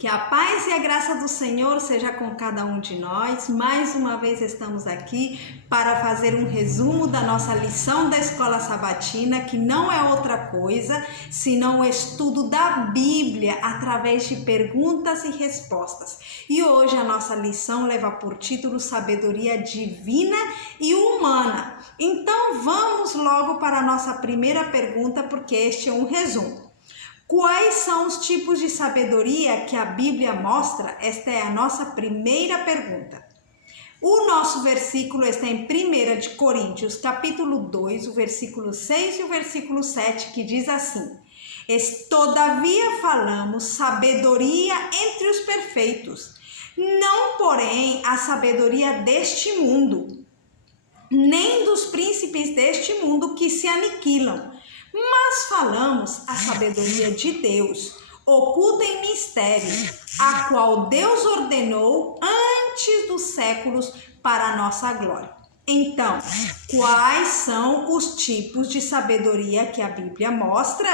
Que a paz e a graça do Senhor seja com cada um de nós. Mais uma vez estamos aqui para fazer um resumo da nossa lição da Escola Sabatina, que não é outra coisa senão o estudo da Bíblia através de perguntas e respostas. E hoje a nossa lição leva por título Sabedoria Divina e Humana. Então vamos logo para a nossa primeira pergunta, porque este é um resumo. Quais são os tipos de sabedoria que a Bíblia mostra? Esta é a nossa primeira pergunta. O nosso versículo está em 1 de Coríntios, capítulo 2, o versículo 6 e o versículo 7, que diz assim: Todavia falamos sabedoria entre os perfeitos, não porém a sabedoria deste mundo, nem dos príncipes deste mundo que se aniquilam, mas falamos a sabedoria de Deus, oculta em mistério, a qual Deus ordenou antes dos séculos para a nossa glória. Então, quais são os tipos de sabedoria que a Bíblia mostra?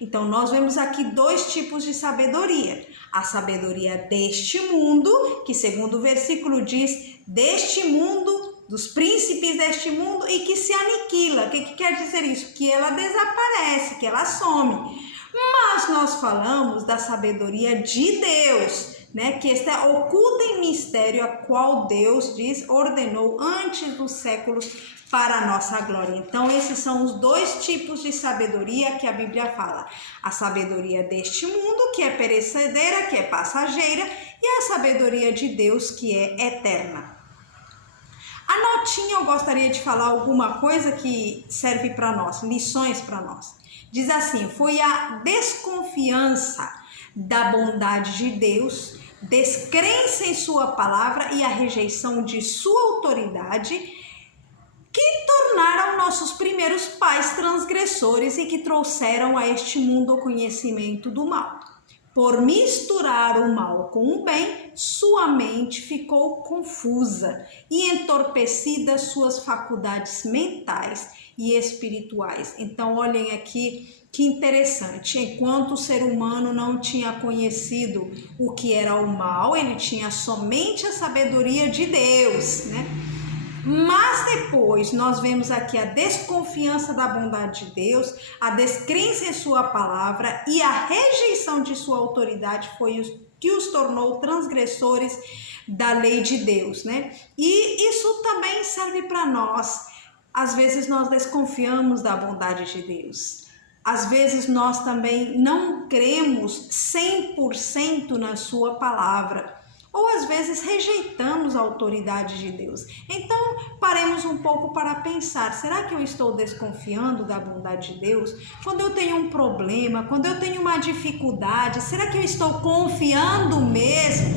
Então, nós vemos aqui dois tipos de sabedoria. A sabedoria deste mundo, que segundo o versículo diz, deste mundo, dos príncipes deste mundo, e que se aniquila. O que quer dizer isso? Que ela desaparece, que ela some. Mas nós falamos da sabedoria de Deus, né? Que está oculta em mistério, a qual Deus ordenou antes dos séculos para a nossa glória. Então, esses são os dois tipos de sabedoria que a Bíblia fala. A sabedoria deste mundo, que é perecedera, que é passageira, e a sabedoria de Deus, que é eterna. A notinha, eu gostaria de falar alguma coisa que serve para nós, lições para nós. Diz assim: foi a desconfiança da bondade de Deus, descrença em sua palavra e a rejeição de sua autoridade que tornaram nossos primeiros pais transgressores e que trouxeram a este mundo o conhecimento do mal. Por misturar o mal com o bem, sua mente ficou confusa e entorpecida suas faculdades mentais e espirituais. Então, olhem aqui que interessante. Enquanto o ser humano não tinha conhecido o que era o mal, ele tinha somente a sabedoria de Deus, né? Mas depois nós vemos aqui a desconfiança da bondade de Deus, a descrença em sua palavra e a rejeição de sua autoridade foi o que os tornou transgressores da lei de Deus, né? E isso também serve para nós. Às vezes nós desconfiamos da bondade de Deus. Às vezes nós também não cremos 100% na sua palavra. Ou às vezes rejeitamos a autoridade de Deus. Então, paremos um pouco para pensar, será que eu estou desconfiando da bondade de Deus? Quando eu tenho um problema, quando eu tenho uma dificuldade, será que eu estou confiando mesmo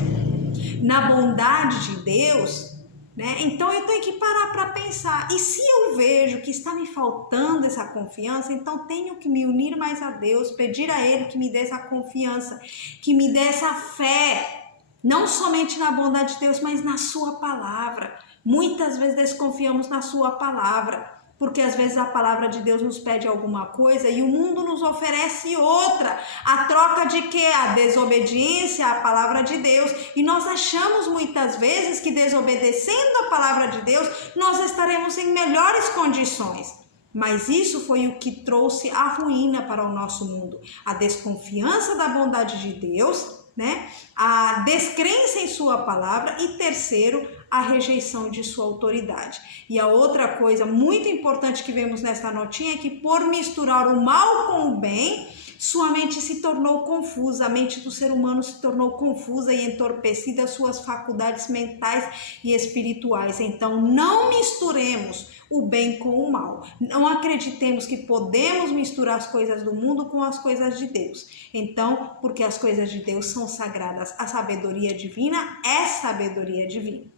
na bondade de Deus? Né? Então, eu tenho que parar para pensar. E se eu vejo que está me faltando essa confiança, então tenho que me unir mais a Deus, pedir a Ele que me dê essa confiança, que me dê essa fé, não somente na bondade de Deus, mas na sua palavra. Muitas vezes desconfiamos na sua palavra, porque às vezes a palavra de Deus nos pede alguma coisa e o mundo nos oferece outra. A troca de quê? A desobediência à palavra de Deus. E nós achamos muitas vezes que desobedecendo a palavra de Deus, nós estaremos em melhores condições. Mas isso foi o que trouxe a ruína para o nosso mundo. A desconfiança da bondade de Deus, né? A descrença em sua palavra e terceiro, a rejeição de sua autoridade. E a outra coisa muito importante que vemos nesta notinha é que por misturar o mal com o bem, sua mente se tornou confusa, a mente do ser humano se tornou confusa e entorpecida, suas faculdades mentais e espirituais. Então não misturemos o bem com o mal. Não acreditemos que podemos misturar as coisas do mundo com as coisas de Deus. Então, porque as coisas de Deus são sagradas, a sabedoria divina é sabedoria divina.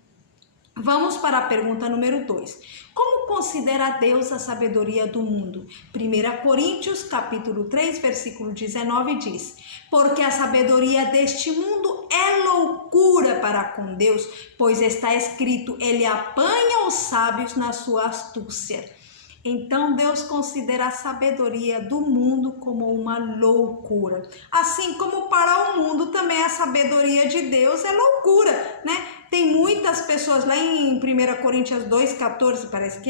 Vamos para a pergunta número 2. Como considera Deus a sabedoria do mundo? 1 Coríntios, capítulo 3, versículo 19 diz: Porque a sabedoria deste mundo é loucura para com Deus, pois está escrito, ele apanha os sábios na sua astúcia. Então Deus considera a sabedoria do mundo como uma loucura. Assim como para o mundo também a sabedoria de Deus é loucura, né? Tem muitas pessoas lá em 1 Coríntios 2,14, parece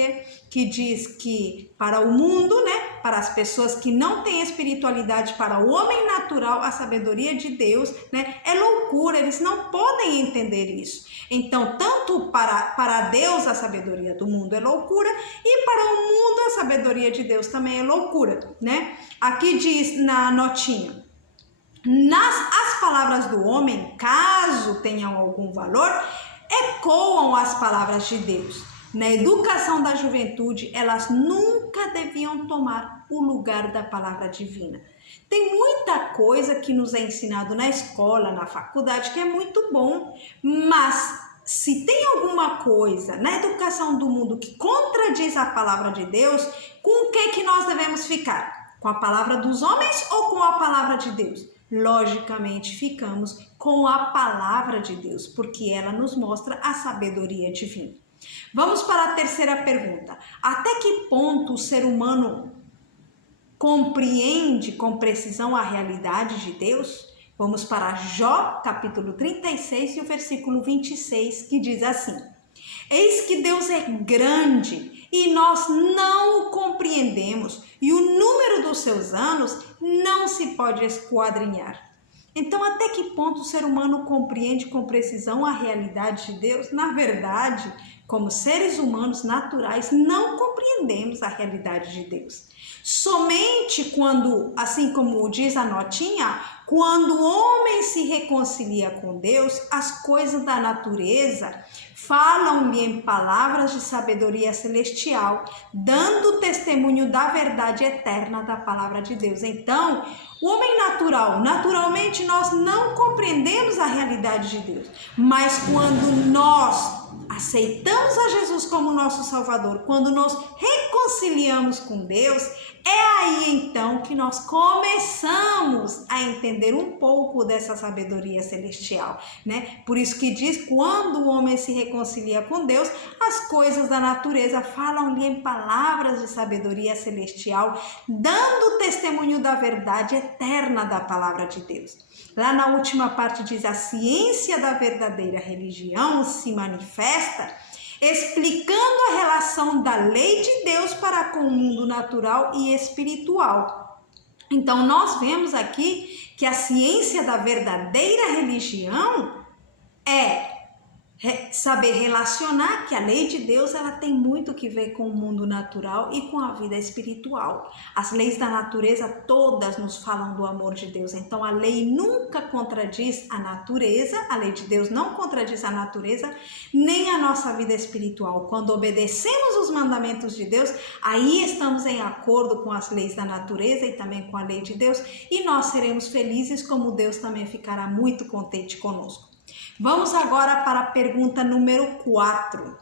que diz que para o mundo, né, para as pessoas que não têm espiritualidade, para o homem natural, a sabedoria de Deus, né, é loucura, eles não podem entender isso. Então, tanto para Deus a sabedoria do mundo é loucura e para o mundo a sabedoria de Deus também é loucura, né? Aqui diz na notinha: as palavras do homem, caso tenham algum valor, ecoam as palavras de Deus. Na educação da juventude, elas nunca deviam tomar o lugar da palavra divina. Tem muita coisa que nos é ensinado na escola, na faculdade, que é muito bom, mas se tem alguma coisa na educação do mundo que contradiz a palavra de Deus, com o que nós devemos ficar? Com a palavra dos homens ou com a palavra de Deus? Logicamente, ficamos com a palavra de Deus, porque ela nos mostra a sabedoria divina. Vamos para a terceira pergunta. Até que ponto o ser humano compreende com precisão a realidade de Deus? Vamos para Jó, capítulo 36 e o versículo 26, que diz assim: Eis que Deus é grande e nós não o compreendemos, e o número dos seus anos não se pode esquadrinhar. Então, até que ponto o ser humano compreende com precisão a realidade de Deus? Na verdade, como seres humanos naturais, não compreendemos a realidade de Deus. Somente quando, assim como diz a notinha, quando o homem se reconcilia com Deus, as coisas da natureza falam-lhe em palavras de sabedoria celestial, dando testemunho da verdade eterna da palavra de Deus. Então, o homem natural, naturalmente nós não compreendemos a realidade de Deus, mas quando nós aceitamos a Jesus como nosso Salvador, quando nos reconciliamos com Deus, é aí então que nós começamos a entender um pouco dessa sabedoria celestial, né? Por isso que diz, quando o homem se reconcilia com Deus, as coisas da natureza falam-lhe em palavras de sabedoria celestial, dando testemunho da verdade eterna da palavra de Deus. Lá na última parte diz: a ciência da verdadeira religião se manifesta explicando a relação da lei de Deus para com o mundo natural e espiritual. Então, nós vemos aqui que a ciência da verdadeira religião é saber relacionar que a lei de Deus ela tem muito que ver com o mundo natural e com a vida espiritual. As leis da natureza todas nos falam do amor de Deus, então a lei nunca contradiz a natureza, a lei de Deus não contradiz a natureza, nem a nossa vida espiritual. Quando obedecemos os mandamentos de Deus, aí estamos em acordo com as leis da natureza e também com a lei de Deus, e nós seremos felizes, como Deus também ficará muito contente conosco. Vamos agora para a pergunta número 4.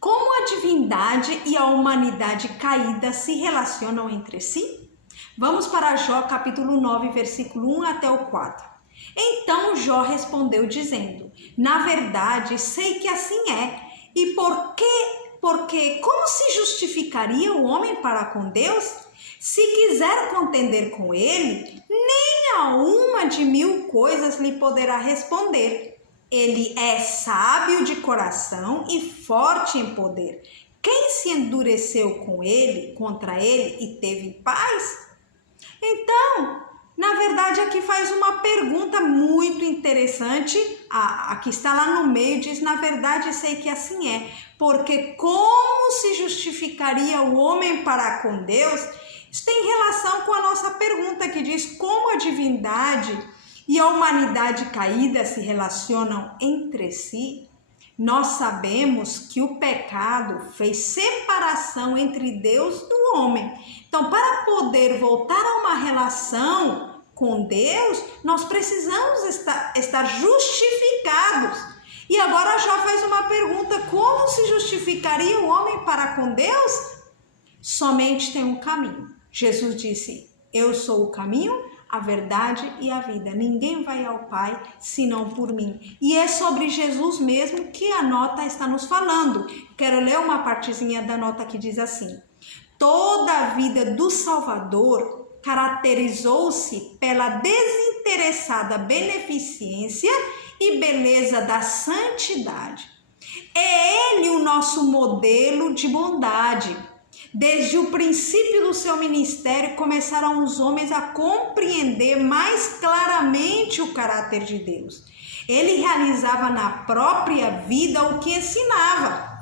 Como a divindade e a humanidade caída se relacionam entre si? Vamos para Jó capítulo 9, versículo 1 até o 4. Então Jó respondeu dizendo: na verdade sei que assim é. E por quê? Porque como se justificaria o homem para com Deus? Se quiser contender com ele, nem a uma de 1000 coisas lhe poderá responder. Ele é sábio de coração e forte em poder. Quem se endureceu contra ele e teve paz? Então, na verdade, aqui faz uma pergunta muito interessante. Aqui está lá no meio, diz: na verdade sei que assim é. Porque como se justificaria o homem para com Deus? Isso tem relação com a nossa pergunta que diz como a divindade e a humanidade caída se relacionam entre si. Nós sabemos que o pecado fez separação entre Deus e o homem. Então, para poder voltar a uma relação com Deus, nós precisamos estar justificados. E agora Jó faz uma pergunta: como se justificaria o homem para com Deus? Somente tem um caminho. Jesus disse: eu sou o caminho, a verdade e a vida. Ninguém vai ao Pai senão por mim. E é sobre Jesus mesmo que a nota está nos falando. Quero ler uma partezinha da nota que diz assim: toda a vida do Salvador caracterizou-se pela desinteressada beneficência e beleza da santidade. É ele o nosso modelo de bondade. Desde o princípio do seu ministério, começaram os homens a compreender mais claramente o caráter de Deus. Ele realizava na própria vida o que ensinava.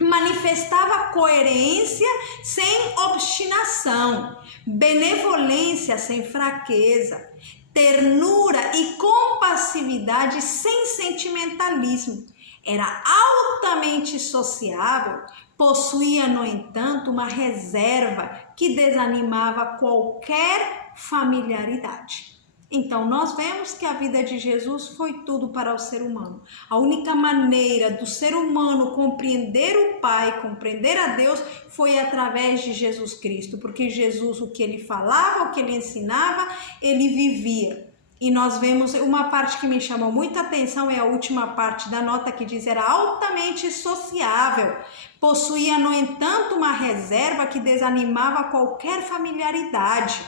Manifestava coerência sem obstinação, benevolência sem fraqueza, ternura e compassividade sem sentimentalismo. Era altamente sociável, possuía, no entanto, uma reserva que desanimava qualquer familiaridade. Então, nós vemos que a vida de Jesus foi tudo para o ser humano. A única maneira do ser humano compreender o Pai, compreender a Deus, foi através de Jesus Cristo, porque Jesus, o que ele falava, o que ele ensinava, ele vivia. E nós vemos uma parte que me chamou muita atenção, é a última parte da nota, que diz: era altamente sociável, possuía, no entanto, uma reserva que desanimava qualquer familiaridade.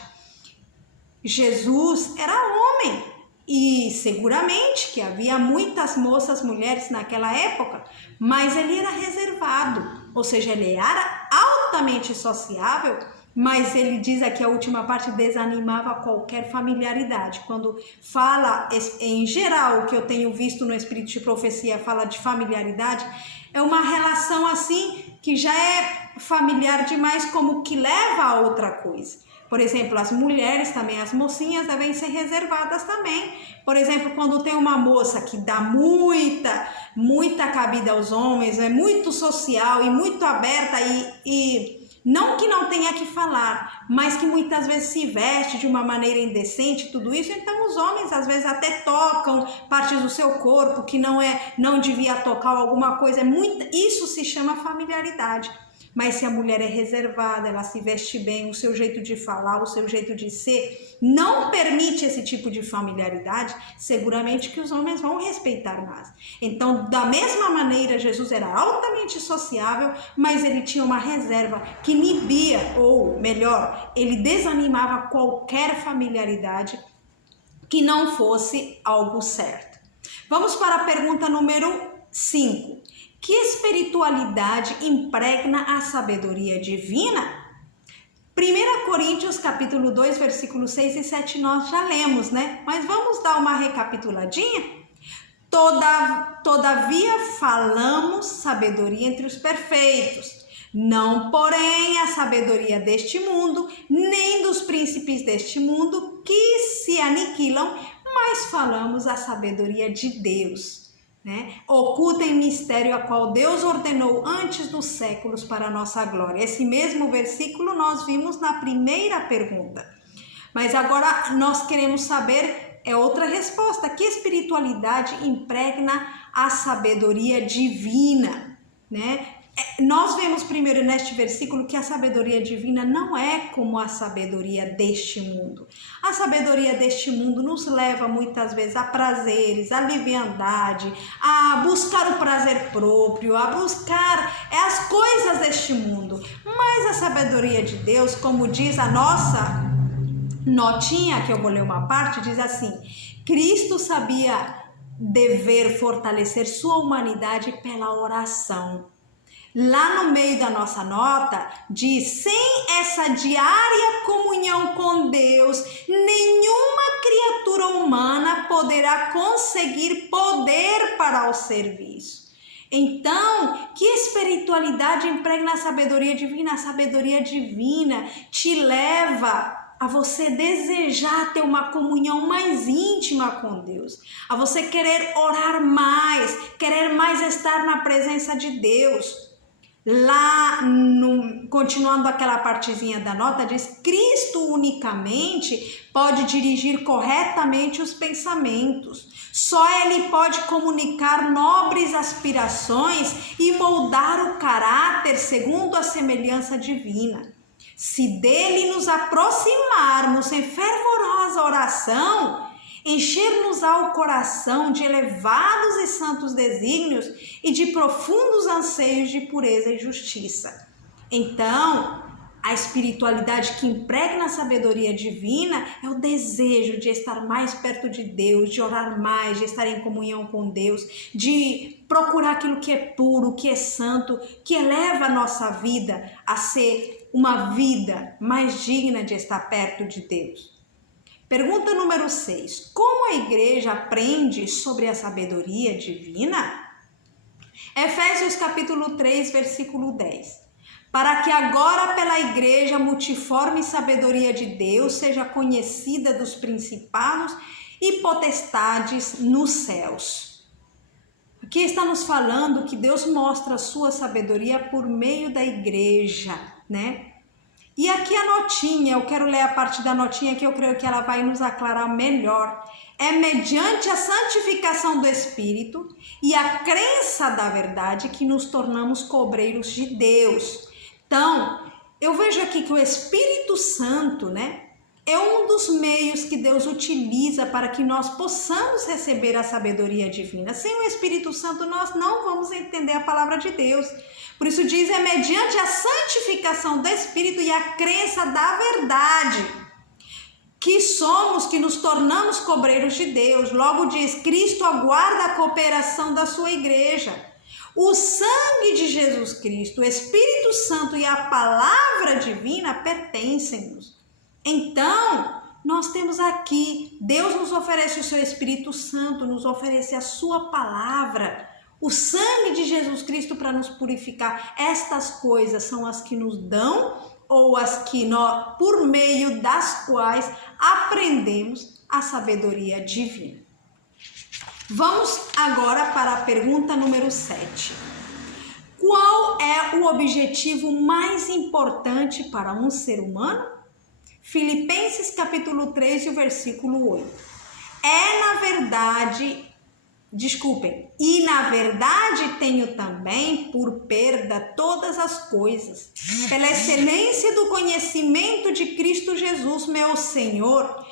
Jesus era homem e seguramente que havia muitas moças, mulheres naquela época, mas ele era reservado, ou seja, ele era altamente sociável, mas ele diz aqui a última parte, desanimava qualquer familiaridade. Quando fala, em geral, o que eu tenho visto no Espírito de Profecia, fala de familiaridade, é uma relação assim que já é familiar demais, como que leva a outra coisa. Por exemplo, as mulheres também, as mocinhas devem ser reservadas também. Por exemplo, quando tem uma moça que dá muita cabida aos homens, é muito social e muito aberta e não que não tenha que falar, mas que muitas vezes se veste de uma maneira indecente, tudo isso, então os homens às vezes até tocam partes do seu corpo que não devia tocar, alguma coisa, isso se chama familiaridade. Mas se a mulher é reservada, ela se veste bem, o seu jeito de falar, o seu jeito de ser, não permite esse tipo de familiaridade, seguramente que os homens vão respeitar mais. Então, da mesma maneira, Jesus era altamente sociável, mas ele tinha uma reserva que inibia, ou melhor, ele desanimava qualquer familiaridade que não fosse algo certo. Vamos para a pergunta número 5. Que espiritualidade impregna a sabedoria divina? 1 Coríntios capítulo 2, versículos 6 e 7 nós já lemos, né? Mas vamos dar uma recapituladinha? Todavia falamos sabedoria entre os perfeitos, não porém a sabedoria deste mundo, nem dos príncipes deste mundo que se aniquilam, mas falamos a sabedoria de Deus, oculta em mistério, a qual Deus ordenou antes dos séculos para a nossa glória. Esse mesmo versículo nós vimos na primeira pergunta. Mas agora nós queremos saber, outra resposta, que espiritualidade impregna a sabedoria divina, Nós vemos primeiro neste versículo que a sabedoria divina não é como a sabedoria deste mundo. A sabedoria deste mundo nos leva muitas vezes a prazeres, a leviandade, a buscar o prazer próprio, a buscar as coisas deste mundo. Mas a sabedoria de Deus, como diz a nossa notinha, que eu vou ler uma parte, diz assim: Cristo sabia dever fortalecer sua humanidade pela oração. Lá no meio da nossa nota, diz: sem essa diária comunhão com Deus, nenhuma criatura humana poderá conseguir poder para o serviço. Então, que espiritualidade impregna a sabedoria divina? A sabedoria divina te leva a você desejar ter uma comunhão mais íntima com Deus, a você querer orar mais, querer mais estar na presença de Deus. Lá, continuando aquela partezinha da nota, diz: Cristo unicamente pode dirigir corretamente os pensamentos. Só Ele pode comunicar nobres aspirações e moldar o caráter segundo a semelhança divina. Se dele nos aproximarmos em fervorosa oração, encher-nos-á o coração de elevados e santos desígnios e de profundos anseios de pureza e justiça. Então, A espiritualidade que impregna a sabedoria divina é o desejo de estar mais perto de Deus, de orar mais, de estar em comunhão com Deus, de procurar aquilo que é puro, que é santo, que eleva a nossa vida a ser uma vida mais digna de estar perto de Deus. Pergunta número 6. Como a igreja aprende sobre a sabedoria divina? Efésios capítulo 3, versículo 10. Para que agora pela igreja a multiforme sabedoria de Deus seja conhecida dos principados e potestades nos céus. Aqui está nos falando que Deus mostra a sua sabedoria por meio da igreja, né? E aqui a notinha, eu quero ler a parte da notinha que eu creio que ela vai nos aclarar melhor. É mediante a santificação do Espírito e a crença da verdade que nos tornamos cobreiros de Deus. Então, eu vejo aqui que o Espírito Santo, né, é um dos meios que Deus utiliza para que nós possamos receber a sabedoria divina. Sem o Espírito Santo, nós não vamos entender a palavra de Deus. Por isso diz, é mediante a santificação do Espírito e a crença da verdade que somos, que nos tornamos cobreiros de Deus. Logo diz, Cristo aguarda a cooperação da sua igreja. O sangue de Jesus Cristo, o Espírito Santo e a palavra divina pertencem-nos. Então, nós temos aqui, Deus nos oferece o seu Espírito Santo, nos oferece a sua palavra, o sangue de Jesus Cristo para nos purificar. Estas coisas são as que nos dão ou as que nós, por meio das quais aprendemos a sabedoria divina. Vamos agora para a pergunta número 7. Qual é o objetivo mais importante para um ser humano? Filipenses capítulo 3 e o versículo 8. E na verdade tenho também por perda todas as coisas, pela excelência do conhecimento de Cristo Jesus, meu Senhor,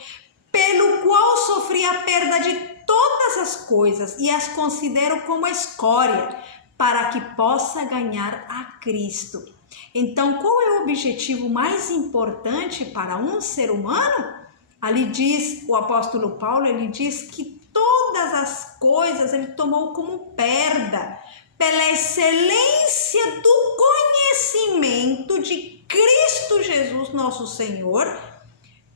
pelo qual sofri a perda de todas as coisas e as considero como escória, para que possa ganhar a Cristo. Então, qual é o objetivo mais importante para um ser humano? Ali diz, o apóstolo Paulo, ele diz que todas as coisas ele tomou como perda, pela excelência do conhecimento de Cristo Jesus, nosso Senhor,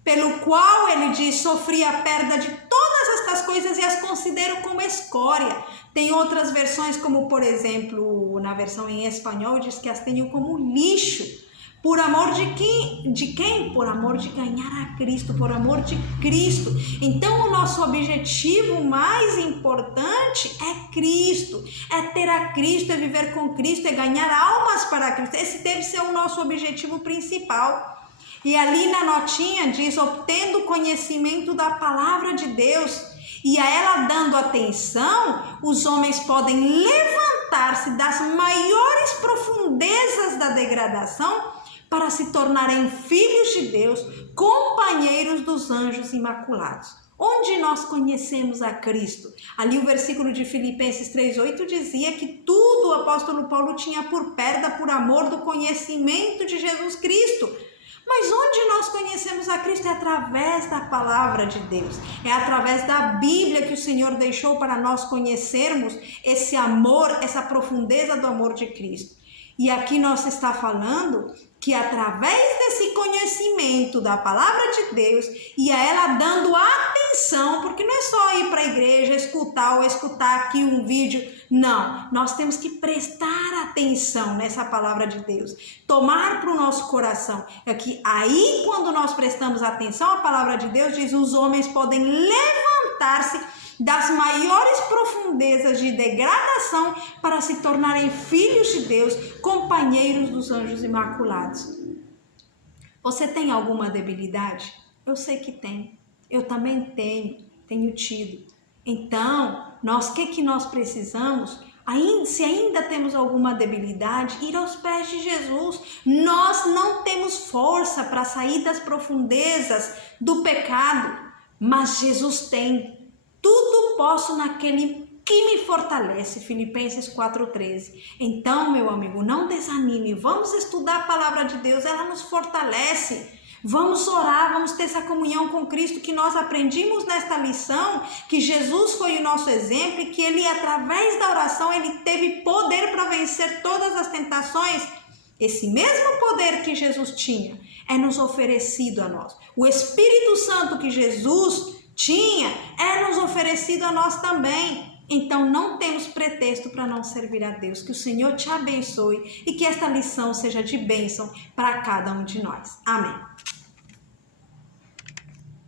pelo qual ele diz, sofri a perda de todas estas coisas e as considero como escória. Tem outras versões, como por exemplo, na versão em espanhol, diz que as tenho como lixo. Por amor de quem? De quem? Por amor de ganhar a Cristo, por amor de Cristo. Então, o nosso objetivo mais importante é Cristo, é ter a Cristo, é viver com Cristo, é ganhar almas para Cristo. Esse deve ser o nosso objetivo principal. E ali na notinha diz, obtendo conhecimento da palavra de Deus, e a ela dando atenção, os homens podem levantar-se das maiores profundezas da degradação para se tornarem filhos de Deus, companheiros dos anjos imaculados. Onde nós conhecemos a Cristo? Ali o versículo de Filipenses 3,8 dizia que tudo o apóstolo Paulo tinha por perda por amor do conhecimento de Jesus Cristo. Mas onde nós conhecemos a Cristo é através da palavra de Deus, é através da Bíblia que o Senhor deixou para nós conhecermos esse amor, essa profundeza do amor de Cristo. E aqui nós está falando que através desse conhecimento da palavra de Deus e a ela dando atenção, porque não é só ir para a igreja, escutar ou escutar aqui um vídeo, não, nós temos que prestar atenção nessa palavra de Deus, tomar para o nosso coração, é que aí quando nós prestamos atenção à palavra de Deus, diz, os homens podem levantar-se das maiores profundezas de degradação para se tornarem filhos de Deus, companheiros dos anjos imaculados. Você tem alguma debilidade? Eu sei que tem. Eu também tenho tido. Então, o que nós precisamos? Se ainda temos alguma debilidade, ir aos pés de Jesus. Nós não temos força para sair das profundezas do pecado, mas Jesus tem. Tudo posso naquele que me fortalece, Filipenses 4:13. Então, meu amigo, não desanime, vamos estudar a palavra de Deus, ela nos fortalece. Vamos orar, vamos ter essa comunhão com Cristo que nós aprendimos nesta lição, que Jesus foi o nosso exemplo e que ele, através da oração, ele teve poder para vencer todas as tentações. Esse mesmo poder que Jesus tinha é nos oferecido a nós. O Espírito Santo que Jesus tinha é nos oferecido a nós também. Então não temos pretexto para não servir a Deus. Que o Senhor te abençoe e que esta lição seja de bênção para cada um de nós. Amém.